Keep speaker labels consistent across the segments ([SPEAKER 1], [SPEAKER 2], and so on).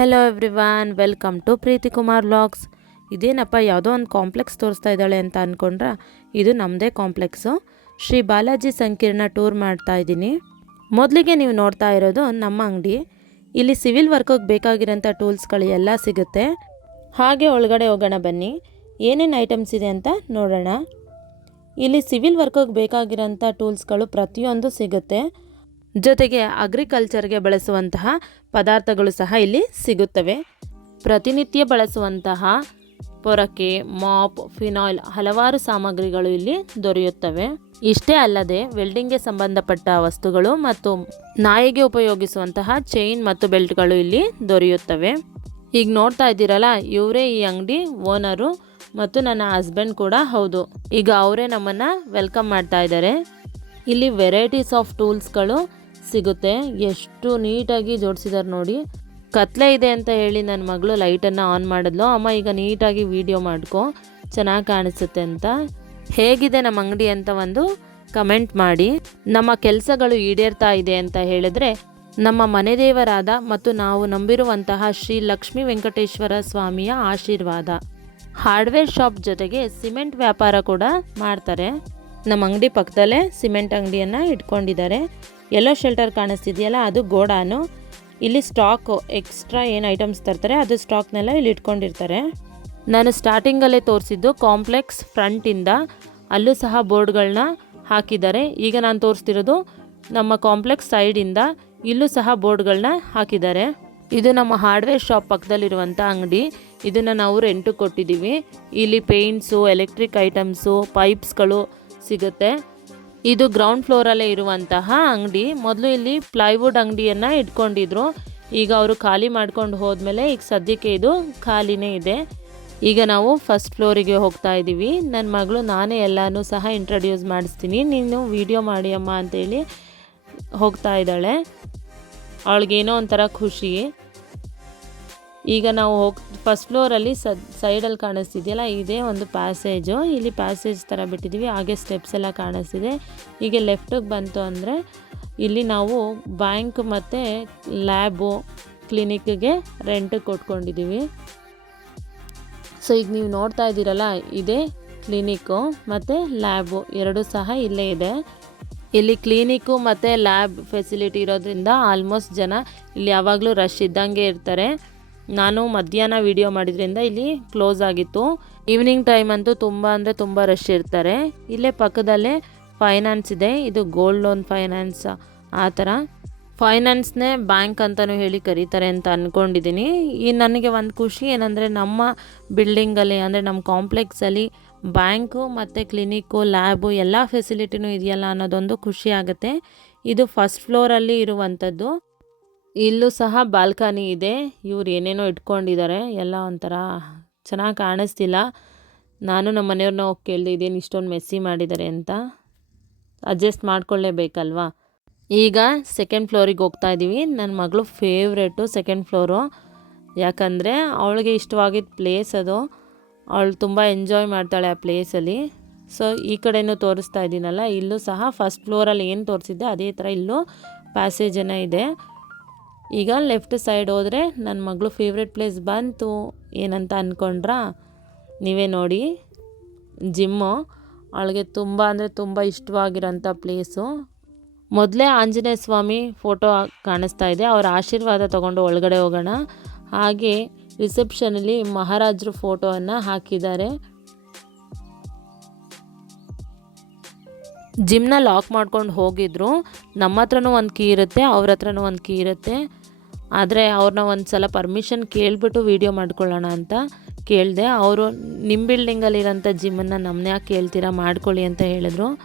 [SPEAKER 1] Hello everyone welcome to Preethi Kumar vlogs ಇದೇನಪ್ಪ, ಯಾವುದೋ ಒಂದು ಕಾಂಪ್ಲೆಕ್ಸ್ ತೋರಿಸ್ತಾ ಇದ್ದಾಳೆ ಅಂತ ಅಂದ್ಕೊಂಡ್ರೆ ಇದು ನಮ್ಮದೇ ಕಾಂಪ್ಲೆಕ್ಸು ಶ್ರೀ ಬಾಲಾಜಿ ಸಂಕೀರ್ಣ ಟೂರ್ ಮಾಡ್ತಾ ಇದ್ದೀನಿ. ಮೊದಲಿಗೆ ನೀವು ನೋಡ್ತಾ ಇರೋದು ನಮ್ಮ ಅಂಗಡಿ. ಇಲ್ಲಿ ಸಿವಿಲ್ ವರ್ಕಿಗೆ ಬೇಕಾಗಿರೋಂಥ ಟೂಲ್ಸ್ಗಳು ಎಲ್ಲ ಸಿಗುತ್ತೆ. ಹಾಗೆ ಒಳಗಡೆ ಹೋಗೋಣ ಬನ್ನಿ. ಏನೇನು ಐಟಮ್ಸ್ ಇದೆ ಅಂತ ನೋಡೋಣ. ಇಲ್ಲಿ ಸಿವಿಲ್ ವರ್ಕಿಗೆ ಬೇಕಾಗಿರೋಂಥ ಟೂಲ್ಸ್ಗಳು ಪ್ರತಿಯೊಂದು ಸಿಗುತ್ತೆ. ಜೊತೆಗೆ ಅಗ್ರಿಕಲ್ಚರ್ಗೆ ಬಳಸುವಂತಹ ಪದಾರ್ಥಗಳು ಸಹ ಇಲ್ಲಿ ಸಿಗುತ್ತವೆ. ಪ್ರತಿನಿತ್ಯ ಬಳಸುವಂತಹ ಪೊರಕೆ, ಮಾಪ್, ಫಿನಾಯ್ಲ್ ಹಲವಾರು ಸಾಮಗ್ರಿಗಳು ಇಲ್ಲಿ ದೊರೆಯುತ್ತವೆ. ಇಷ್ಟೇ ಅಲ್ಲದೆ ವೆಲ್ಡಿಂಗ್ಗೆ ಸಂಬಂಧಪಟ್ಟ ವಸ್ತುಗಳು ಮತ್ತು ನಾಯಿಗೆ ಉಪಯೋಗಿಸುವಂತಹ ಚೈನ್ ಮತ್ತು ಬೆಲ್ಟ್ಗಳು ಇಲ್ಲಿ ದೊರೆಯುತ್ತವೆ. ಈಗ ನೋಡ್ತಾ ಇದ್ದೀರಲ್ಲ, ಇವರೇ ಈ ಅಂಗಡಿ ಓನರು ಮತ್ತು ನನ್ನ ಹಸ್ಬೆಂಡ್ ಕೂಡ ಹೌದು. ಈಗ ಅವರೇ ನಮ್ಮನ್ನು ವೆಲ್ಕಮ್ ಮಾಡ್ತಾ ಇದ್ದಾರೆ. ಇಲ್ಲಿ ವೆರೈಟೀಸ್ ಆಫ್ ಟೂಲ್ಸ್ಗಳು ಸಿಗುತ್ತೆ. ಎಷ್ಟು ನೀಟಾಗಿ ಜೋಡಿಸಿದ್ದಾರೆ ನೋಡಿ. ಕತ್ಲೆ ಇದೆ ಅಂತ ಹೇಳಿ ನನ್ನ ಮಗಳು ಲೈಟನ್ನು ಆನ್ ಮಾಡಿದ್ಲು. ಅಮ್ಮ, ಈಗ ನೀಟಾಗಿ ವೀಡಿಯೋ ಮಾಡ್ಕೊ. ಚೆನ್ನಾಗಿ ಕಾಣಿಸುತ್ತೆ ಅಂತ. ಹೇಗಿದೆ ನಮ್ಮ ಅಂಗಡಿ ಅಂತ ಒಂದು ಕಮೆಂಟ್ ಮಾಡಿ. ನಮ್ಮ ಕೆಲಸಗಳು ಈಡೇರ್ತಾ ಇದೆ ಅಂತ ಹೇಳಿದ್ರೆ, ನಮ್ಮ ಮನೆ ದೇವರಾದ ಮತ್ತು ನಾವು ನಂಬಿರುವಂತಹ ಶ್ರೀ ಲಕ್ಷ್ಮೀ ವೆಂಕಟೇಶ್ವರ ಸ್ವಾಮಿಯ ಆಶೀರ್ವಾದ. ಹಾರ್ಡ್ವೇರ್ ಶಾಪ್ ಜೊತೆಗೆ ಸಿಮೆಂಟ್ ವ್ಯಾಪಾರ ಕೂಡ ಮಾಡ್ತಾರೆ. ನಮ್ಮ ಅಂಗಡಿ ಪಕ್ಕದಲ್ಲೇ ಸಿಮೆಂಟ್ ಅಂಗಡಿಯನ್ನು ಇಟ್ಕೊಂಡಿದ್ದಾರೆ. ಎಲ್ಲೋ ಶೆಲ್ಟರ್ ಕಾಣಿಸ್ತಿದೆಯಲ್ಲ, ಅದು ಗೋಡಾನು. ಇಲ್ಲಿ ಸ್ಟಾಕು ಎಕ್ಸ್ಟ್ರಾ ಏನು ಐಟಮ್ಸ್ ತರ್ತಾರೆ, ಅದು ಸ್ಟಾಕ್ನೆಲ್ಲ ಇಲ್ಲಿ ಇಟ್ಕೊಂಡಿರ್ತಾರೆ. ನಾನು ಸ್ಟಾರ್ಟಿಂಗಲ್ಲೇ ತೋರಿಸಿದ್ದು ಕಾಂಪ್ಲೆಕ್ಸ್ ಫ್ರಂಟಿಂದ ಅಲ್ಲೂ ಸಹ ಬೋರ್ಡ್ಗಳನ್ನ ಹಾಕಿದ್ದಾರೆ. ಈಗ ನಾನು ತೋರಿಸ್ತಿರೋದು ನಮ್ಮ ಕಾಂಪ್ಲೆಕ್ಸ್ ಸೈಡಿಂದ ಇಲ್ಲೂ ಸಹ ಬೋರ್ಡ್ಗಳನ್ನ ಹಾಕಿದ್ದಾರೆ. ಇದು ನಮ್ಮ ಹಾರ್ಡ್ವೇರ್ ಶಾಪ್ ಪಕ್ಕದಲ್ಲಿರುವಂಥ ಅಂಗಡಿ. ಇದನ್ನು ನಾವು ರೆಂಟು ಕೊಟ್ಟಿದ್ದೀವಿ. ಇಲ್ಲಿ ಪೇಂಟ್ಸು ಎಲೆಕ್ಟ್ರಿಕ್ ಐಟಮ್ಸು ಪೈಪ್ಸ್ಗಳು ಸಿಗುತ್ತೆ. ಇದು ಗ್ರೌಂಡ್ ಫ್ಲೋರಲ್ಲೇ ಇರುವಂತಹ ಅಂಗಡಿ. ಮೊದಲು ಇಲ್ಲಿ ಪ್ಲೈವುಡ್ ಅಂಗಡಿಯನ್ನು ಇಟ್ಕೊಂಡಿದ್ರು. ಈಗ ಅವರು ಖಾಲಿ ಮಾಡ್ಕೊಂಡು ಹೋದ್ಮೇಲೆ ಈಗ ಸದ್ಯಕ್ಕೆ ಇದು ಖಾಲಿನೇ ಇದೆ. ಈಗ ನಾವು ಫಸ್ಟ್ ಫ್ಲೋರಿಗೆ ಹೋಗ್ತಾ ಇದ್ದೀವಿ ನನ್ನ ಮಗಳು, ನಾನೇ ಎಲ್ಲನೂ ಸಹ ಇಂಟ್ರಡ್ಯೂಸ್ ಮಾಡಿಸ್ತೀನಿ. ನೀನು ವಿಡಿಯೋ ಮಾಡಿ ಅಮ್ಮ ಅಂತೇಳಿ ಹೋಗ್ತಾ ಇದ್ದಾಳೆ. ಅವಳಿಗೇನೋ ಒಂಥರ ಖುಷಿ. ಈಗ ನಾವು ಹೋಗ್ ಫಸ್ಟ್ ಫ್ಲೋರಲ್ಲಿ ಸೈಡಲ್ಲಿ ಕಾಣಿಸ್ತಿದೆಯಲ್ಲ, ಇದೇ ಒಂದು ಪ್ಯಾಸೇಜು ಇಲ್ಲಿ ಪ್ಯಾಸೇಜ್ ಥರ ಬಿಟ್ಟಿದ್ದೀವಿ ಹಾಗೆ ಸ್ಟೆಪ್ಸ್ ಎಲ್ಲ ಕಾಣಿಸ್ತಿದೆ. ಹೀಗೆ ಲೆಫ್ಟಿಗೆ ಬಂತು ಅಂದರೆ, ಇಲ್ಲಿ ನಾವು ಬ್ಯಾಂಕ್ ಮತ್ತು ಲ್ಯಾಬು ಕ್ಲಿನಿಕ್ಗೆ ರೆಂಟಿಗೆ ಕೊಟ್ಕೊಂಡಿದ್ದೀವಿ ಸೊ ಈಗ ನೀವು ನೋಡ್ತಾ ಇದ್ದೀರಲ್ಲ, ಇದೇ ಕ್ಲಿನಿಕ್ಕು ಮತ್ತು ಲ್ಯಾಬು ಎರಡೂ ಸಹ ಇಲ್ಲೇ ಇದೆ. ಇಲ್ಲಿ ಕ್ಲಿನಿಕ್ಕು ಮತ್ತು ಲ್ಯಾಬ್ ಫೆಸಿಲಿಟಿ ಇರೋದ್ರಿಂದ ಆಲ್ಮೋಸ್ಟ್ ಜನ ಇಲ್ಲಿ ಯಾವಾಗಲೂ ರಶ್ ಇದ್ದಂಗೆ ಇರ್ತಾರೆ. ನಾನು ಮಧ್ಯಾಹ್ನ ವಿಡಿಯೋ ಮಾಡಿದ್ರಿಂದ ಇಲ್ಲಿ ಕ್ಲೋಸ್ ಆಗಿತ್ತು. ಈವ್ನಿಂಗ್ ಟೈಮ್ ಅಂತೂ ತುಂಬ ಅಂದರೆ ತುಂಬ ರಶ್ ಇರ್ತಾರೆ. ಇಲ್ಲೇ ಪಕ್ಕದಲ್ಲೇ ಫೈನಾನ್ಸ್ ಇದೆ. ಇದು ಗೋಲ್ಡ್ ಲೋನ್ ಫೈನಾನ್ಸ್ ಆ ಥರ ಫೈನಾನ್ಸ್ನೇ ಬ್ಯಾಂಕ್ ಅಂತಲೂ ಹೇಳಿ ಕರೀತಾರೆ ಅಂತ ಅಂದ್ಕೊಂಡಿದ್ದೀನಿ ಈ ನನಗೆ ಒಂದು ಖುಷಿ ಏನಂದರೆ ನಮ್ಮ ಬಿಲ್ಡಿಂಗಲ್ಲಿ ಅಂದರೆ ನಮ್ಮ ಕಾಂಪ್ಲೆಕ್ಸಲ್ಲಿ ಬ್ಯಾಂಕು ಮತ್ತು ಕ್ಲಿನಿಕ್ಕು ಲ್ಯಾಬು ಎಲ್ಲ ಫೆಸಿಲಿಟಿನೂ ಇದೆಯಲ್ಲ ಅನ್ನೋದೊಂದು ಖುಷಿ ಆಗುತ್ತೆ. ಇದು ಫಸ್ಟ್ ಫ್ಲೋರಲ್ಲಿ ಇರುವಂಥದ್ದು ಇಲ್ಲೂ ಸಹ ಬಾಲ್ಕನಿ ಇದೆ. ಇವ್ರು ಏನೇನೋ ಇಟ್ಕೊಂಡಿದ್ದಾರೆ ಎಲ್ಲ ಒಂಥರ ಚೆನ್ನಾಗಿ ಕಾಣಿಸ್ತಿಲ್ಲ. ನಾನು ನಮ್ಮ ಮನೆಯವ್ರನ್ನ ಹೋಗಿ ಕೇಳಿದೆ, ಇದೇನು ಇಷ್ಟೊಂದು ಮೆಸ್ಸಿ ಮಾಡಿದ್ದಾರೆ ಅಂತ. ಅಡ್ಜಸ್ಟ್ ಮಾಡ್ಕೊಳ್ಳೇಬೇಕಲ್ವಾ? ಈಗ ಸೆಕೆಂಡ್ ಫ್ಲೋರಿಗೆ ಹೋಗ್ತಾ ಇದ್ದೀವಿ ನನ್ನ ಮಗಳು ಫೇವ್ರೇಟು ಸೆಕೆಂಡ್ ಫ್ಲೋರು ಯಾಕಂದರೆ ಅವಳಿಗೆ ಇಷ್ಟವಾಗಿದ್ದ ಪ್ಲೇಸ್ ಅದು. ಅವಳು ತುಂಬ ಎಂಜಾಯ್ ಮಾಡ್ತಾಳೆ ಆ ಪ್ಲೇಸಲ್ಲಿ ಸೊ ಈ ಕಡೆಯೂ ತೋರಿಸ್ತಾ ಇದ್ದೀನಲ್ಲ ಇಲ್ಲೂ ಸಹ ಫಸ್ಟ್ ಫ್ಲೋರಲ್ಲಿ ಏನು ತೋರಿಸಿದ್ದೆ, ಅದೇ ಥರ ಇಲ್ಲೂ ಪ್ಯಾಸೇಜನ್ನು ಇದೆ. ಈಗ ಲೆಫ್ಟ್ ಸೈಡ್ ಹೋದರೆ ನನ್ನ ಮಗಳು ಫೇವ್ರೆಟ್ ಪ್ಲೇಸ್ ಬಂತು, ಏನಂತ ಅಂದ್ಕೊಂಡ್ರಾ ನೀವೇ ನೋಡಿ. ಜಿಮ್ಮು. ಅವಳಿಗೆ ತುಂಬ ಅಂದರೆ ತುಂಬ ಇಷ್ಟವಾಗಿರೋಂಥ ಪ್ಲೇಸು ಮೊದಲೇ ಆಂಜನೇಯ ಸ್ವಾಮಿ ಫೋಟೋ ಕಾಣಿಸ್ತಾ ಇದೆ. ಅವರ ಆಶೀರ್ವಾದ ತೊಗೊಂಡು ಒಳಗಡೆ ಹೋಗೋಣ. ಹಾಗೆ ರಿಸೆಪ್ಷನಲ್ಲಿ ಮಹಾರಾಜರು ಫೋಟೋವನ್ನು ಹಾಕಿದ್ದಾರೆ. ಜಿಮ್ನ ಲಾಕ್ ಮಾಡ್ಕೊಂಡು ಹೋಗಿದ್ರು. ನಮ್ಮ ಹತ್ರನೂ ಒಂದು ಕೀ ಇರುತ್ತೆ ಅವ್ರ ಹತ್ರನೂ ಒಂದು ಕೀ ಇರುತ್ತೆ. ಆದರೆ ಅವ್ರನ್ನ ಒಂದು ಸಲ ಪರ್ಮಿಷನ್ ಕೇಳಿಬಿಟ್ಟು ವೀಡಿಯೋ ಮಾಡ್ಕೊಳ್ಳೋಣ ಅಂತ ಕೇಳಿದೆ. ಅವರು ನಿಮ್ಮ ಬಿಲ್ಡಿಂಗಲ್ಲಿರೋಂಥ ಜಿಮ್ಮನ್ನು ನಮ್ಮನ್ನ ಯಾಕೆ ಕೇಳ್ತೀರಾ ಮಾಡ್ಕೊಳ್ಳಿ ಅಂತ ಹೇಳಿದ್ರು.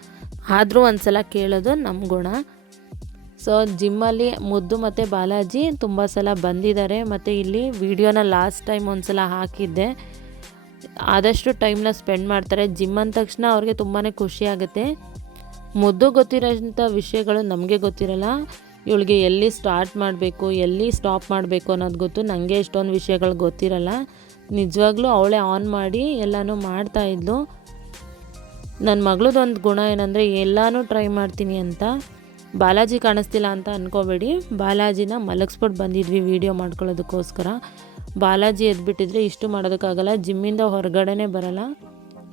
[SPEAKER 1] ಆದರೂ ಒಂದು ಸಲ ಕೇಳೋದು ನಮ್ಮ ಗುಣ. ಸೊ ಜಿಮ್ಮಲ್ಲಿ ಮುದ್ದು ಮತ್ತು ಬಾಲಾಜಿ ತುಂಬ ಸಲ ಬಂದಿದ್ದಾರೆ. ಮತ್ತು ಇಲ್ಲಿ ವಿಡಿಯೋನ ಲಾಸ್ಟ್ ಟೈಮ್ ಒಂದು ಸಲ ಹಾಕಿದ್ದೆ. ಆದಷ್ಟು ಟೈಮ್ನ ಸ್ಪೆಂಡ್ ಮಾಡ್ತಾರೆ. ಜಿಮ್ ಅಂದ ತಕ್ಷಣ ಅವ್ರಿಗೆ ತುಂಬಾ ಖುಷಿ ಆಗುತ್ತೆ. ಮುದ್ದು ಗೊತ್ತಿರೋಂಥ ವಿಷಯಗಳು ನಮಗೆ ಗೊತ್ತಿರಲ್ಲ. ಇವಳಿಗೆ ಎಲ್ಲಿ ಸ್ಟಾರ್ಟ್ ಮಾಡಬೇಕು, ಎಲ್ಲಿ ಸ್ಟಾಪ್ ಮಾಡಬೇಕು ಅನ್ನೋದು ಗೊತ್ತು. ನನಗೆ ಇಷ್ಟೊಂದು ವಿಷಯಗಳು ಗೊತ್ತಿರಲ್ಲ. ನಿಜವಾಗ್ಲೂ ಅವಳೇ ಆನ್ ಮಾಡಿ ಎಲ್ಲನೂ ಮಾಡ್ತಾಯಿದ್ಲು ನನ್ನ ಮಗಳದೊಂದು ಗುಣ ಏನಂದರೆ ಎಲ್ಲನೂ ಟ್ರೈ ಮಾಡ್ತೀನಿ ಅಂತ. ಬಾಲಾಜಿ ಕಾಣಿಸ್ತಿಲ್ಲ ಅಂತ ಅಂದ್ಕೋಬೇಡಿ ಬಾಲಾಜಿನ ಮಲಗಿಸ್ಬಿಟ್ಟು ಬಂದಿದ್ವಿ ವಿಡಿಯೋ ಮಾಡ್ಕೊಳ್ಳೋದಕ್ಕೋಸ್ಕರ. ಬಾಲಾಜಿ ಎದ್ಬಿಟ್ಟಿದ್ರೆ ಇಷ್ಟು ಮಾಡೋದಕ್ಕಾಗಲ್ಲ. ಜಿಮ್ಮಿಂದ ಹೊರಗಡೆನೇ ಬರಲ್ಲ.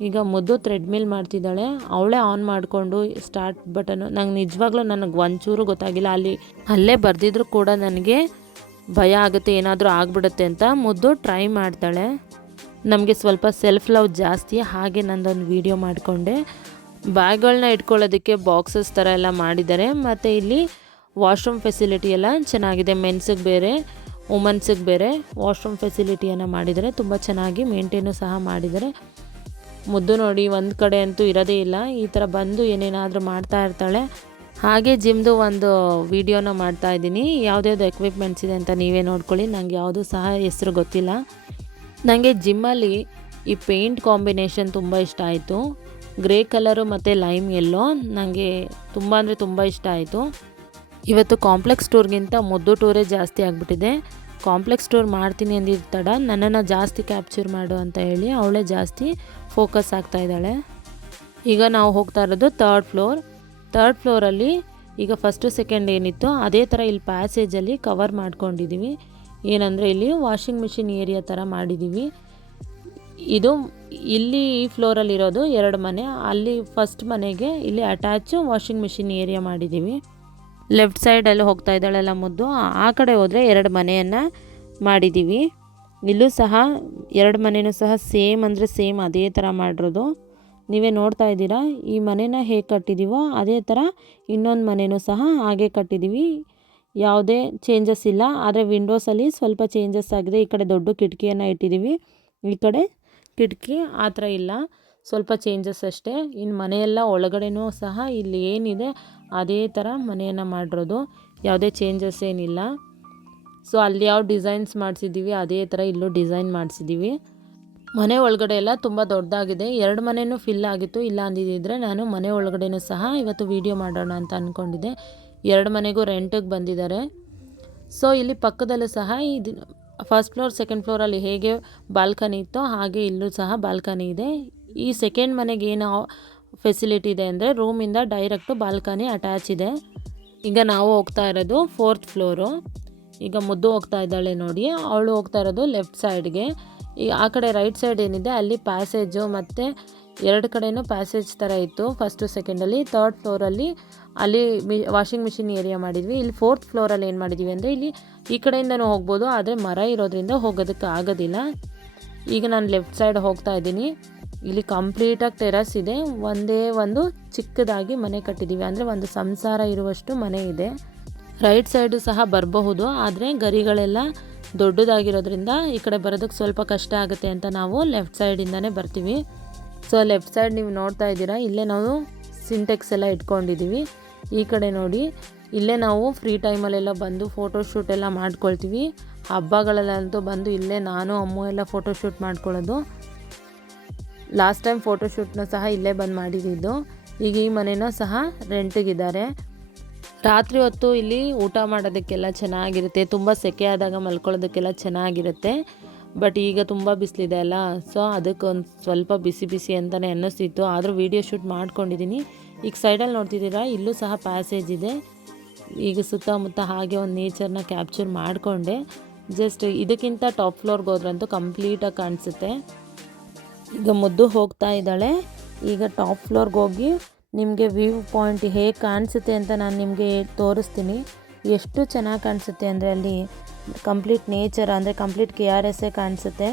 [SPEAKER 1] ಈಗ ಮುದ್ದು ಥ್ರೆಡ್ಮಿಲ್ ಮಾಡ್ತಿದ್ದಾಳೆ. ಅವಳೇ ಆನ್ ಮಾಡಿಕೊಂಡು ಸ್ಟಾರ್ಟ್ ಬಟನು ನಂಗೆ ನಿಜವಾಗ್ಲೂ ನನಗೆ ಒಂಚೂರು ಗೊತ್ತಾಗಿಲ್ಲ. ಅಲ್ಲಿ, ಅಲ್ಲೇ ಬರೆದಿದ್ರು ಕೂಡ ನನಗೆ ಭಯ ಆಗುತ್ತೆ, ಏನಾದರೂ ಆಗ್ಬಿಡುತ್ತೆ ಅಂತ ಮುದ್ದು ಟ್ರೈ ಮಾಡ್ತಾಳೆ. ನಮಗೆ ಸ್ವಲ್ಪ ಸೆಲ್ಫ್ ಲವ್ ಜಾಸ್ತಿ, ಹಾಗೆ ನಂದೊಂದು ವಿಡಿಯೋ ಮಾಡಿಕೊಂಡೆ. ಬ್ಯಾಗ್ಗಳನ್ನ ಇಟ್ಕೊಳ್ಳೋದಕ್ಕೆ ಬಾಕ್ಸಸ್ ಥರ ಎಲ್ಲ ಮಾಡಿದ್ದಾರೆ. ಮತ್ತು ಇಲ್ಲಿ ವಾಶ್ರೂಮ್ ಫೆಸಿಲಿಟಿ ಎಲ್ಲ ಚೆನ್ನಾಗಿದೆ. ಮೆನ್ಸಿಗೆ ಬೇರೆ ವುಮನ್ಸಿಗೆ ಬೇರೆ. ವಾಶ್ರೂಮ್ ಫೆಸಿಲಿಟಿಯನ್ನು ಮಾಡಿದ್ದಾರೆ. ತುಂಬ ಚೆನ್ನಾಗಿ ಮೇಂಟೇನು ಸಹ ಮಾಡಿದ್ದಾರೆ. ಮುದ್ದು ನೋಡಿ, ಒಂದು ಕಡೆ ಅಂತೂ ಇರೋದೇ ಇಲ್ಲ. ಈ ಥರ ಬಂದು ಏನೇನಾದರೂ ಮಾಡ್ತಾ ಇರ್ತಾಳೆ. ಹಾಗೆ ಜಿಮ್ದು ಒಂದು ವಿಡಿಯೋನ ಮಾಡ್ತಾ ಇದ್ದೀನಿ. ಯಾವುದ್ಯಾವ್ದು ಎಕ್ವಿಪ್ಮೆಂಟ್ಸ್ ಇದೆ ಅಂತ ನೀವೇ ನೋಡ್ಕೊಳ್ಳಿ. ನನಗೆ ಯಾವುದು ಸಹ ಹೆಸರು ಗೊತ್ತಿಲ್ಲ. ನನಗೆ ಜಿಮ್ಮಲ್ಲಿ ಈ ಪೇಂಟ್ ಕಾಂಬಿನೇಷನ್ ತುಂಬ ಇಷ್ಟ ಆಯಿತು. ಗ್ರೇ ಕಲರು ಮತ್ತು ಲೈಮ್ ಎಲ್ಲೋ ನನಗೆ ತುಂಬ ಅಂದರೆ ತುಂಬ ಇಷ್ಟ ಆಯಿತು. ಇವತ್ತು ಕಾಂಪ್ಲೆಕ್ಸ್ ಟೂರ್ಗಿಂತ ಮುದ್ದು ಟೂರೇ ಜಾಸ್ತಿ ಆಗಿಬಿಟ್ಟಿದೆ. ಕಾಂಪ್ಲೆಕ್ಸ್ ಸ್ಟೋರ್ ಮಾಡ್ತೀನಿ ಅಂದಿದ್ದ ತಡ ನನ್ನನ್ನು ಜಾಸ್ತಿ ಕ್ಯಾಪ್ಚರ್ ಮಾಡು ಅಂತ ಹೇಳಿ ಅವಳೇ ಜಾಸ್ತಿ ಫೋಕಸ್ ಆಗ್ತಾ ಇದ್ದಾಳೆ. ಈಗ ನಾವು ಹೋಗ್ತಾ ಇರೋದು ತರ್ಡ್ ಫ್ಲೋರ್. ತರ್ಡ್ ಫ್ಲೋರಲ್ಲಿ ಈಗ ಫಸ್ಟು ಸೆಕೆಂಡ್ ಏನಿತ್ತು, ಅದೇ ಥರ ಇಲ್ಲಿ ಪ್ಯಾಸೇಜಲ್ಲಿ ಕವರ್ ಮಾಡ್ಕೊಂಡಿದ್ದೀವಿ ಏನಂದರೆ ಇಲ್ಲಿ ವಾಷಿಂಗ್ ಮಿಷಿನ್ ಏರಿಯಾ ಥರ ಮಾಡಿದ್ದೀವಿ ಇದು ಇಲ್ಲಿ ಈ ಫ್ಲೋರಲ್ಲಿರೋದು ಎರಡು ಮನೆ, ಅಲ್ಲಿ ಫಸ್ಟ್ ಮನೆಗೆ ಇಲ್ಲಿ ಅಟ್ಯಾಚು ವಾಷಿಂಗ್ ಮಿಷಿನ್ ಏರಿಯಾ ಮಾಡಿದ್ದೀವಿ ಲೆಫ್ಟ್ ಸೈಡಲ್ಲಿ ಹೋಗ್ತಾ ಇದ್ದಾಳಲ್ಲ ಮುದ್ದು, ಆ ಕಡೆ ಹೋದರೆ ಎರಡು ಮನೆಯನ್ನು ಮಾಡಿದ್ದೀವಿ ಇಲ್ಲೂ ಸಹ ಎರಡು ಮನೆಯೂ ಸಹ ಸೇಮ್ ಅಂದರೆ ಸೇಮ್ ಅದೇ ಥರ ಮಾಡಿರೋದು. ನೀವೇ ನೋಡ್ತಾ ಇದ್ದೀರಾ, ಈ ಮನೇನ ಹೇಗೆ ಕಟ್ಟಿದ್ದೀವೋ ಅದೇ ಥರ ಇನ್ನೊಂದು ಮನೆಯೂ ಸಹ ಹಾಗೆ ಕಟ್ಟಿದ್ದೀವಿ ಯಾವುದೇ ಚೇಂಜಸ್ ಇಲ್ಲ, ಆದರೆ ವಿಂಡೋಸಲ್ಲಿ ಸ್ವಲ್ಪ ಚೇಂಜಸ್ ಆಗಿದೆ. ಈ ಕಡೆ ದೊಡ್ಡ ಕಿಟಕಿಯನ್ನು ಇಟ್ಟಿದ್ದೀವಿ ಈ ಕಡೆ ಕಿಟಕಿ ಆ ಥರ ಇಲ್ಲ. ಸ್ವಲ್ಪ ಚೇಂಜಸ್ ಅಷ್ಟೇ. ಇನ್ನು ಮನೆಯೆಲ್ಲ ಒಳಗಡೆನೂ ಸಹ ಇಲ್ಲಿ ಏನಿದೆ, ಅದೇ ಥರ ಮನೆಯನ್ನು ಮಾಡಿರೋದು. ಯಾವುದೇ ಚೇಂಜಸ್ ಏನಿಲ್ಲ. ಸೊ ಅಲ್ಲಿ ಯಾವ ಡಿಸೈನ್ಸ್ ಮಾಡಿಸಿದ್ದೀವಿ ಅದೇ ಥರ ಇಲ್ಲೂ ಡಿಸೈನ್ ಮಾಡಿಸಿದ್ದೀವಿ ಮನೆ ಒಳಗಡೆ ಎಲ್ಲ ತುಂಬ ದೊಡ್ಡದಾಗಿದೆ. ಎರಡು ಮನೆಯೂ ಫಿಲ್ ಆಗಿತ್ತು. ಇಲ್ಲ ಅಂದಿದ್ದರೆ ನಾನು ಮನೆ ಒಳಗಡೆನೂ ಸಹ ಇವತ್ತು ವೀಡಿಯೋ ಮಾಡೋಣ ಅಂತ ಅಂದ್ಕೊಂಡಿದ್ದೆ ಎರಡು ಮನೆಗೂ ರೆಂಟಿಗೆ ಬಂದಿದ್ದಾರೆ. ಸೊ ಇಲ್ಲಿ ಪಕ್ಕದಲ್ಲೂ ಸಹ ಇದು ಫಸ್ಟ್ ಫ್ಲೋರ್ ಸೆಕೆಂಡ್ ಫ್ಲೋರಲ್ಲಿ ಹೇಗೆ ಬಾಲ್ಕನಿ ಇತ್ತೋ ಹಾಗೆ ಇಲ್ಲೂ ಸಹ ಬಾಲ್ಕನಿ ಇದೆ. ಈ ಸೆಕೆಂಡ್ ಮನೆಗೆ ಏನು ಫೆಸಿಲಿಟಿ ಇದೆ ಅಂದರೆ ರೂಮಿಂದ ಡೈರೆಕ್ಟು ಬಾಲ್ಕನಿ ಅಟ್ಯಾಚ್ ಇದೆ. ಈಗ ನಾವು ಹೋಗ್ತಾ ಇರೋದು ಫೋರ್ತ್ ಫ್ಲೋರು ಈಗ ಮುದ್ದು ಹೋಗ್ತಾ ಇದ್ದಾಳೆ ನೋಡಿ. ಅವಳು ಹೋಗ್ತಾ ಇರೋದು ಲೆಫ್ಟ್ ಸೈಡ್ಗೆ ಈ ಆ ಕಡೆ ರೈಟ್ ಸೈಡ್ ಏನಿದೆ, ಅಲ್ಲಿ ಪ್ಯಾಸೇಜು ಮತ್ತು ಎರಡು ಕಡೆಯೂ ಪ್ಯಾಸೇಜ್ ಥರ ಇತ್ತು ಫಸ್ಟು ಸೆಕೆಂಡಲ್ಲಿ ತರ್ಡ್ ಫ್ಲೋರಲ್ಲಿ ಅಲ್ಲಿ ಮಿ ವಾಷಿಂಗ್ ಮಿಷಿನ್ ಏರಿಯಾ ಮಾಡಿದ್ವಿ. ಇಲ್ಲಿ ಫೋರ್ತ್ ಫ್ಲೋರಲ್ಲಿ ಏನು ಮಾಡಿದ್ವಿ ಅಂದರೆ ಇಲ್ಲಿ ಈ ಕಡೆಯಿಂದನೂ ಹೋಗ್ಬೋದು, ಆದರೆ ಮರ ಇರೋದ್ರಿಂದ ಹೋಗೋದಕ್ಕೆ ಆಗೋದಿಲ್ಲ. ಈಗ ನಾನು ಲೆಫ್ಟ್ ಸೈಡ್ ಹೋಗ್ತಾ ಇದ್ದೀನಿ. ಇಲ್ಲಿ ಕಂಪ್ಲೀಟಾಗಿ ಟೆರಸ್ ಇದೆ. ಒಂದೇ ಒಂದು ಚಿಕ್ಕದಾಗಿ ಮನೆ ಕಟ್ಟಿದ್ದೀವಿ ಅಂದರೆ ಒಂದು ಸಂಸಾರ ಇರುವಷ್ಟು ಮನೆ ಇದೆ. ರೈಟ್ ಸೈಡು ಸಹ ಬರಬಹುದು. ಆದರೆ ಗರಿಗಳೆಲ್ಲ ದೊಡ್ಡದಾಗಿರೋದ್ರಿಂದ ಈ ಕಡೆ ಬರೋದಕ್ಕೆ ಸ್ವಲ್ಪ ಕಷ್ಟ ಆಗುತ್ತೆ ಅಂತ ನಾವು ಲೆಫ್ಟ್ ಸೈಡಿಂದನೇ ಬರ್ತೀವಿ. ಸೊ ಲೆಫ್ಟ್ ಸೈಡ್ ನೀವು ನೋಡ್ತಾ ಇದ್ದೀರಾ. ಇಲ್ಲೇ ನಾವು ಸಿಂಟೆಕ್ಸ್ ಎಲ್ಲ ಇಟ್ಕೊಂಡಿದ್ದೀವಿ ಈ ಕಡೆ ನೋಡಿ, ಇಲ್ಲೇ ನಾವು ಫ್ರೀ ಟೈಮಲ್ಲೆಲ್ಲ ಬಂದು ಫೋಟೋಶೂಟ್ ಎಲ್ಲ ಮಾಡ್ಕೊಳ್ತೀವಿ. ಹಬ್ಬಗಳಲ್ಲಂತೂ ಬಂದು ಇಲ್ಲೇ ನಾನು, ಅಮ್ಮ ಎಲ್ಲ ಫೋಟೋಶೂಟ್ ಮಾಡ್ಕೊಳ್ಳೋದು. ಲಾಸ್ಟ್ ಟೈಮ್ ಫೋಟೋಶೂಟ್ನ ಸಹ ಇಲ್ಲೇ ಬಂದು ಮಾಡಿದ್ದು. ಈಗ ಈ ಮನೆಯೂ ಸಹ ರೆಂಟಿಗಿದ್ದಾರೆ ರಾತ್ರಿ ಹೊತ್ತು ಇಲ್ಲಿ ಊಟ ಮಾಡೋದಕ್ಕೆಲ್ಲ ಚೆನ್ನಾಗಿರುತ್ತೆ. ತುಂಬ ಸೆಕೆ ಆದಾಗ ಮಲ್ಕೊಳ್ಳೋದಕ್ಕೆಲ್ಲ ಚೆನ್ನಾಗಿರುತ್ತೆ. ಬಟ್ ಈಗ ತುಂಬ ಬಿಸಿಲಿದೆ ಅಲ್ಲ. ಸೊ ಅದಕ್ಕೆ ಒಂದು ಸ್ವಲ್ಪ ಬಿಸಿ ಬಿಸಿ ಅಂತಲೇ ಅನ್ನಿಸ್ತಿತ್ತು. ಆದರೂ ವೀಡಿಯೋ ಶೂಟ್ ಮಾಡ್ಕೊಂಡಿದ್ದೀನಿ. ಈಗ ಸೈಡಲ್ಲಿ ನೋಡ್ತಿದ್ದೀರಾ? ಇಲ್ಲೂ ಸಹ ಪ್ಯಾಸೇಜ್ ಇದೆ. ಈಗ ಸುತ್ತಮುತ್ತ ಹಾಗೆ ಒಂದು ನೇಚರ್ನ ಕ್ಯಾಪ್ಚರ್ ಮಾಡಿಕೊಂಡೆ. ಜಸ್ಟ್ ಇದಕ್ಕಿಂತ ಟಾಪ್ ಫ್ಲೋರ್ಗೆ ಹೋದ್ರಂತೂ ಕಂಪ್ಲೀಟಾಗಿ ಕಾಣಿಸುತ್ತೆ. ಈಗ ಮುದ್ದು ಹೋಗ್ತಾ ಇದ್ದಾಳೆ. ಈಗ ಟಾಪ್ ಫ್ಲೋರ್ಗೆ ಹೋಗಿ ನಿಮಗೆ ವ್ಯೂ ಪಾಯಿಂಟ್ ಹೇಗೆ ಕಾಣಿಸುತ್ತೆ ಅಂತ ನಾನು ನಿಮಗೆ ತೋರಿಸ್ತೀನಿ. ಎಷ್ಟು ಚೆನ್ನಾಗಿ ಕಾಣಿಸುತ್ತೆ ಅಂದರೆ ಅಲ್ಲಿ ಕಂಪ್ಲೀಟ್ ನೇಚರ್ ಅಂದರೆ ಕಂಪ್ಲೀಟ್ ಕೆ ಆರ್ ಎಸ್ಸೇ ಕಾಣಿಸುತ್ತೆ.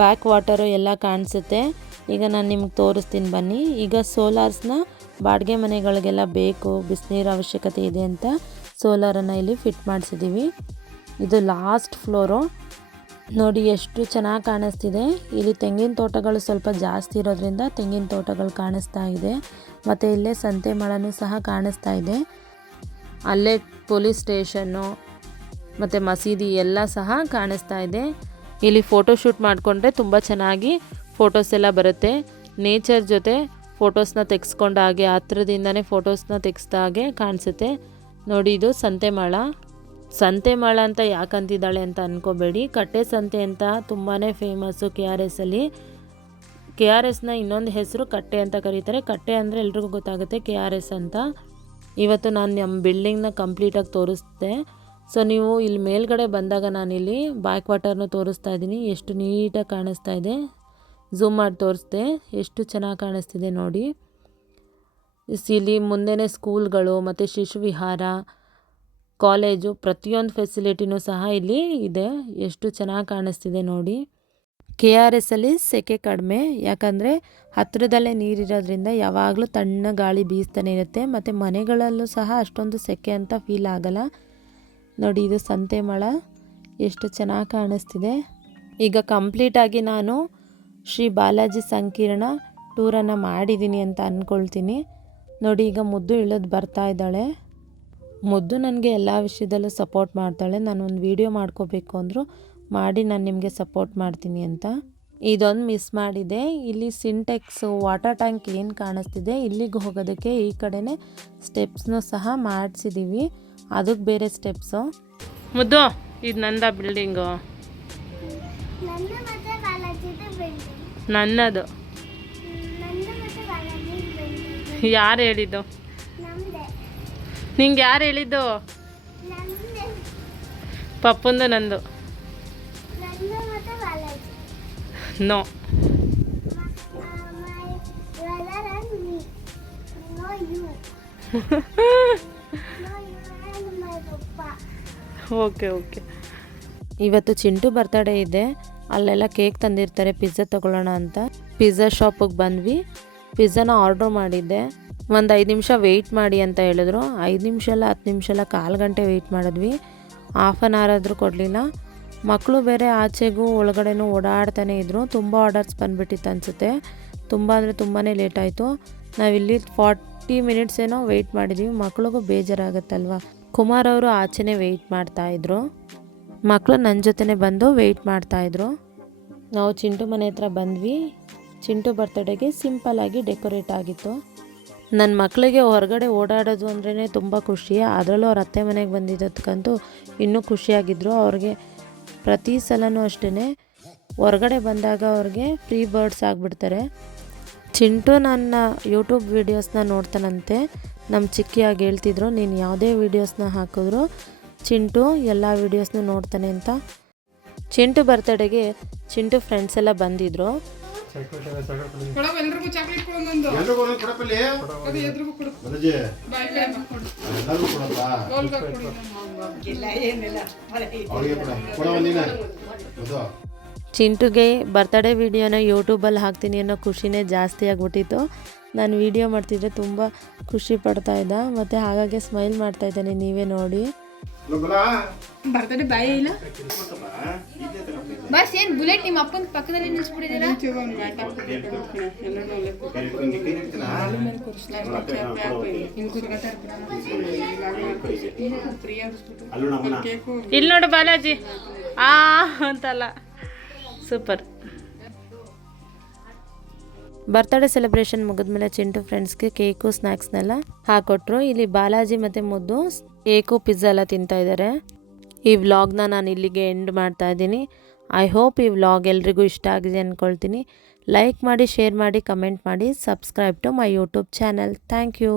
[SPEAKER 1] ಬ್ಯಾಕ್ ವಾಟರು ಎಲ್ಲ ಕಾಣಿಸುತ್ತೆ. ಈಗ ನಾನು ನಿಮ್ಗೆ ತೋರಿಸ್ತೀನಿ ಬನ್ನಿ. ಈಗ ಸೋಲಾರ್ಸ್ನ ಬಾಡಿಗೆ ಮನೆಗಳಿಗೆಲ್ಲ ಬೇಕು, ಬಿಸಿನೀರು ಅವಶ್ಯಕತೆ ಇದೆ ಅಂತ ಸೋಲಾರನ್ನು ಇಲ್ಲಿ ಫಿಟ್ ಮಾಡಿಸಿದ್ದೀವಿ ಇದು ಲಾಸ್ಟ್ ಫ್ಲೋರು. ನೋಡಿ, ಎಷ್ಟು ಚೆನ್ನಾಗಿ ಕಾಣಿಸ್ತಿದೆ. ಇಲ್ಲಿ ತೆಂಗಿನ ತೋಟಗಳು ಸ್ವಲ್ಪ ಜಾಸ್ತಿ ಇರೋದ್ರಿಂದ ತೆಂಗಿನ ತೋಟಗಳು ಕಾಣಿಸ್ತಾ ಇದೆ. ಮತ್ತು ಇಲ್ಲೇ ಸಂತೆ ಮಳನೂ ಸಹ ಕಾಣಿಸ್ತಾ ಇದೆ. ಅಲ್ಲೇ ಪೊಲೀಸ್ ಸ್ಟೇಷನ್ನು, ಮತ್ತು ಮಸೀದಿ ಎಲ್ಲ ಸಹ ಕಾಣಿಸ್ತಾ ಇದೆ. ಇಲ್ಲಿ ಫೋಟೋಶೂಟ್ ಮಾಡಿಕೊಂಡ್ರೆ ತುಂಬ ಚೆನ್ನಾಗಿ ಫೋಟೋಸ್ ಎಲ್ಲ ಬರುತ್ತೆ. ನೇಚರ್ ಜೊತೆ ಫೋಟೋಸ್ನ ತೆಗೆಸ್ಕೊಂಡಾಗೆ ಹತ್ರದಿಂದನೇ ಫೋಟೋಸ್ನ ತೆಗೆಸ್ದ ಹಾಗೆ ಕಾಣಿಸುತ್ತೆ. ನೋಡಿ, ಇದು ಸಂತೆಮಾಳ ಸಂತೆಮಾಳ ಅಂತ ಯಾಕಂತಿದ್ದಾಳೆ ಅಂತ ಅಂದ್ಕೋಬೇಡಿ ಕಟ್ಟೆ ಸಂತೆ ಅಂತ ತುಂಬಾ ಫೇಮಸ್ಸು ಕೆ ಆರ್ ಎಸ್ಸಲ್ಲಿ ಕೆ ಆರ್ ಎಸ್ನ ಇನ್ನೊಂದು ಹೆಸರು ಕಟ್ಟೆ ಅಂತ ಕರೀತಾರೆ. ಕಟ್ಟೆ ಅಂದರೆ ಎಲ್ರಿಗೂ ಗೊತ್ತಾಗುತ್ತೆ ಕೆ ಆರ್ ಎಸ್ ಅಂತ. ಇವತ್ತು ನಾನು ನಮ್ಮ ಬಿಲ್ಡಿಂಗ್ನ ಕಂಪ್ಲೀಟಾಗಿ ತೋರಿಸ್ತೆ ಸೊ ನೀವು ಇಲ್ಲಿ ಮೇಲ್ಗಡೆ ಬಂದಾಗ ನಾನಿಲ್ಲಿ ಬ್ಯಾಕ್ ವಾಟರ್ನು ತೋರಿಸ್ತಾ ಇದ್ದೀನಿ. ಎಷ್ಟು ನೀಟಾಗಿ ಕಾಣಿಸ್ತಾ ಇದೆ. ಝೂಮ್ ಮಾಡಿ ತೋರಿಸ್ದೆ. ಎಷ್ಟು ಚೆನ್ನಾಗಿ ಕಾಣಿಸ್ತಿದೆ ನೋಡಿ. ಇಲ್ಲಿ ಮುಂದೆನೇ ಸ್ಕೂಲ್ಗಳು ಮತ್ತು ಶಿಶು ವಿಹಾರ ಕಾಲೇಜು ಪ್ರತಿಯೊಂದು ಫೆಸಿಲಿಟಿನೂ ಸಹ ಇಲ್ಲಿ ಇದೆ. ಎಷ್ಟು ಚೆನ್ನಾಗಿ ಕಾಣಿಸ್ತಿದೆ ನೋಡಿ. ಕೆ ಆರ್ ಎಸ್ಸಲ್ಲಿ ಸೆಕೆ ಕಡಿಮೆ. ಯಾಕಂದರೆ ಹತ್ತಿರದಲ್ಲೇ ನೀರಿರೋದ್ರಿಂದ ಯಾವಾಗಲೂ ತಣ್ಣ ಗಾಳಿ ಬೀಸ್ತಾನೆ ಇರುತ್ತೆ. ಮತ್ತು ಮನೆಗಳಲ್ಲೂ ಸಹ ಅಷ್ಟೊಂದು ಸೆಕೆ ಅಂತ ಫೀಲ್ ಆಗಲ್ಲ. ನೋಡಿ ಇದು ಸಂತೆ ಮಳ ಎಷ್ಟು ಚೆನ್ನಾಗಿ ಕಾಣಿಸ್ತಿದೆ. ಈಗ ಕಂಪ್ಲೀಟಾಗಿ ನಾನು ಶ್ರೀ ಬಾಲಾಜಿ ಸಂಕೀರ್ಣ ಟೂರನ್ನು ಮಾಡಿದ್ದೀನಿ ಅಂತ ಅಂದ್ಕೊಳ್ತೀನಿ ನೋಡಿ ಈಗ ಮುದ್ದು ಇಳಿದು ಬರ್ತಾ ಇದ್ದಾಳೆ. ಮುದ್ದು ನನಗೆ ಎಲ್ಲ ವಿಷಯದಲ್ಲೂ ಸಪೋರ್ಟ್ ಮಾಡ್ತಾಳೆ. ನಾನು ಒಂದು ವೀಡಿಯೋ ಮಾಡ್ಕೋಬೇಕು ಅಂದರು ಮಾಡಿ ನಾನು ನಿಮಗೆ ಸಪೋರ್ಟ್ ಮಾಡ್ತೀನಿ ಅಂತ. ಇದೊಂದು ಮಿಸ್ ಮಾಡಿದೆ. ಇಲ್ಲಿ ಸಿಂಟೆಕ್ಸು ವಾಟರ್ ಟ್ಯಾಂಕ್ ಏನು ಕಾಣಿಸ್ತಿದೆ ಇಲ್ಲಿಗೆ ಹೋಗೋದಕ್ಕೆ ಈ ಕಡೆನೇ ಸ್ಟೆಪ್ಸ್ನು ಸಹ ಮಾಡಿಸಿದ್ದೀವಿ ಅದಕ್ಕೆ ಬೇರೆ ಸ್ಟೆಪ್ಸು. ಮುದ್ದು ಇದು ನಂದ ಬಿಲ್ಡಿಂಗು. ನನ್ನದು. ಯಾರು ಹೇಳಿದ್ದು? ನಿಂಗೆ ಯಾರು ಹೇಳಿದ್ದು? ಪಪ್ಪಂದು ನಂದು. ನೋ. Okay okay. ಇವತ್ತು ಚಿಂಟು ಬರ್ತಡೇ ಇದೆ. ಅಲ್ಲೆಲ್ಲ ಕೇಕ್ ತಂದಿರ್ತಾರೆ, ಪಿಜ್ಜಾ ತಗೊಳ್ಳೋಣ ಅಂತ. ಪಿಜ್ಜಾ ಶಾಪಿಗೆ ಬಂದ್ವಿ. ಪಿಜ್ಜಾನ ಆರ್ಡ್ರ್ ಮಾಡಿದ್ದೆ. ಒಂದು ಐದು ನಿಮಿಷ ವೆಯ್ಟ್ ಮಾಡಿ ಅಂತ ಹೇಳಿದ್ರು. ಐದು ನಿಮಿಷ ಎಲ್ಲ ಹತ್ತು ನಿಮಿಷ ಎಲ್ಲ ಕಾಲು ಗಂಟೆ ವೆಯ್ಟ್ ಮಾಡಿದ್ವಿ. ಹಾಫ್ ಆನ್ ಅವರ್ ಆದರೂ ಕೊಡಲಿಲ್ಲ. ಮಕ್ಕಳು ಬೇರೆ ಆಚೆಗೂ ಒಳಗಡೆನೂ ಓಡಾಡ್ತಾನೆ ಇದ್ದರು ತುಂಬ ಆರ್ಡರ್ಸ್ ಬಂದುಬಿಟ್ಟಿತ್ತು ಅನಿಸುತ್ತೆ. ತುಂಬ ಅಂದರೆ ತುಂಬಾ ಲೇಟಾಯಿತು ನಾವಿಲ್ಲಿ ಫಾರ್ಟಿ ಮಿನಿಟ್ಸ್ ಏನೋ ವೆಯ್ಟ್ ಮಾಡಿದ್ವಿ. ಮಕ್ಳಿಗೂ ಬೇಜಾರಾಗುತ್ತಲ್ವ? ಕುಮಾರ್ ಅವರು ಆಚೆನೇ ವೆಯ್ಟ್ ಮಾಡ್ತಾಯಿದ್ರು ಮಕ್ಕಳು ನನ್ನ ಜೊತೆನೇ ಬಂದು ವೆಯ್ಟ್ ಮಾಡ್ತಾಯಿದ್ರು ನಾವು ಚಿಂಟು ಮನೆ ಹತ್ರ ಬಂದ್ವಿ. ಚಿಂಟು ಬರ್ತಡೇಗೆ ಸಿಂಪಲ್ಲಾಗಿ ಡೆಕೋರೇಟ್ ಆಗಿತ್ತು. ನನ್ನ ಮಕ್ಕಳಿಗೆ ಹೊರಗಡೆ ಓಡಾಡೋದು ಅಂದ್ರೇ ತುಂಬ ಖುಷಿ. ಅದರಲ್ಲೂ ಅವ್ರ ಅತ್ತೆ ಮನೆಗೆ ಬಂದಿದ್ದಕ್ಕಂತೂ ಇನ್ನೂ ಖುಷಿಯಾಗಿದ್ದರು ಅವ್ರಿಗೆ ಪ್ರತಿ ಸಲವೂ ಅಷ್ಟೇ ಹೊರಗಡೆ ಬಂದಾಗ ಅವ್ರಿಗೆ ಫ್ರೀ ಬರ್ಡ್ಸ್ ಆಗಿಬಿಡ್ತಾರೆ. ಚಿಂಟು ನನ್ನ ಯೂಟ್ಯೂಬ್ ವೀಡಿಯೋಸ್ನ ನೋಡ್ತಾನಂತೆ. ನಮ್ಮ ಚಿಕ್ಕಿಯಾಗಿ ಹೇಳ್ತಿದ್ರು, ನೀನು ಯಾವುದೇ ವೀಡಿಯೋಸ್ನ ಹಾಕಿದ್ರು ಚಿಂಟು ಎಲ್ಲ ವೀಡಿಯೋಸ್ನೂ ನೋಡ್ತಾನೆ ಅಂತ. ಚಿಂಟು ಬರ್ತಡೆಗೆ ಚಿಂಟು ಫ್ರೆಂಡ್ಸ್ ಎಲ್ಲ ಬಂದಿದ್ರು.
[SPEAKER 2] ಕೊಡವ ಎಲ್ರಿಗೂ ಚಾಕ್ಲೇಟ್ ಕೊಡೊಂದೊಂದು
[SPEAKER 3] ಎಲ್ರಿಗೂ ಒಂದೊಂದು ಕೊಡಪ್ಪಲ್ಲಿ
[SPEAKER 2] ಅದು ಎಲ್ರಿಗೂ ಕೊಡು.
[SPEAKER 3] ಮನೋಜಿ.
[SPEAKER 2] ಬಾಯ್ ಕಡೆ ಕೊಡು.
[SPEAKER 3] ಎಲ್ಲರಿಗೂ ಕೊಡಪ್ಪ.
[SPEAKER 2] ಗೋಲ್ಗ ಕೊಡು
[SPEAKER 3] ಅವ್ರಿಗೆ ಕೊಡ. ಕೊಡ ಒಂದಿನ ಅದು
[SPEAKER 1] ಚಿಂಟುಗೆ ಬರ್ತಡೇ ವಿಡಿಯೋನ ಯೂಟ್ಯೂಬಲ್ಲಿ ಹಾಕ್ತೀನಿ ಅನ್ನೋ ಖುಷಿನೇ ಜಾಸ್ತಿ ಆಗಿಬಿಟ್ಟಿತ್ತು. ನಾನು ವಿಡಿಯೋ ಮಾಡ್ತಿದ್ರೆ ತುಂಬ ಖುಷಿ ಪಡ್ತಾ ಇದ್ದ. ಮತ್ತು ಹಾಗಾಗಿ ಸ್ಮೈಲ್ ಮಾಡ್ತಾ ಇದ್ದಾನೆ ನೀವೇ ನೋಡಿ.
[SPEAKER 4] ಬರ್ತಡೇ ಬಾಯಿ ಬಾಯ ಇಲ್ಲ? ಬಸ್ ಏನ್ ಬುಲೆಟ್ ನಿಮ್ಮ ಅಪ್ಪನ ಪಕ್ಕದಲ್ಲಿ ನಿಲ್ಸ್ಬಿಟ್ಟಿದ್ದೀರಾ?
[SPEAKER 1] ಇಲ್ಲಿ ನೋಡು ಬಾಲಾಜಿ. ಆ ಅಂತಲ್ಲ. ಸೂಪರ್. ಬರ್ತ್ಡೇ ಸೆಲೆಬ್ರೇಷನ್ ಮುಗಿದ್ಮೇಲೆ ಚಿಂಟು ಫ್ರೆಂಡ್ಸ್ಗೆ ಕೇಕು ಸ್ನ್ಯಾಕ್ಸ್ನೆಲ್ಲ ಹಾಕೊಟ್ರು. ಇಲ್ಲಿ ಬಾಲಾಜಿ ಮತ್ತು ಮುದ್ದು ಕೇಕು ಪಿಜ್ಜಾ ಎಲ್ಲ ತಿಂತಾ ಇದ್ದಾರೆ ಈ ವ್ಲಾಗ್ನ ನಾನು ಇಲ್ಲಿಗೆ ಎಂಡ್ ಮಾಡ್ತಾ ಇದ್ದೀನಿ. ಐ ಹೋಪ್ ಈ ವ್ಲಾಗ್ ಎಲ್ರಿಗೂ ಇಷ್ಟ ಆಗಿದೆ ಅಂದ್ಕೊಳ್ತೀನಿ ಲೈಕ್ ಮಾಡಿ ಶೇರ್ ಮಾಡಿ ಕಮೆಂಟ್ ಮಾಡಿ subscribe to my YouTube channel thank you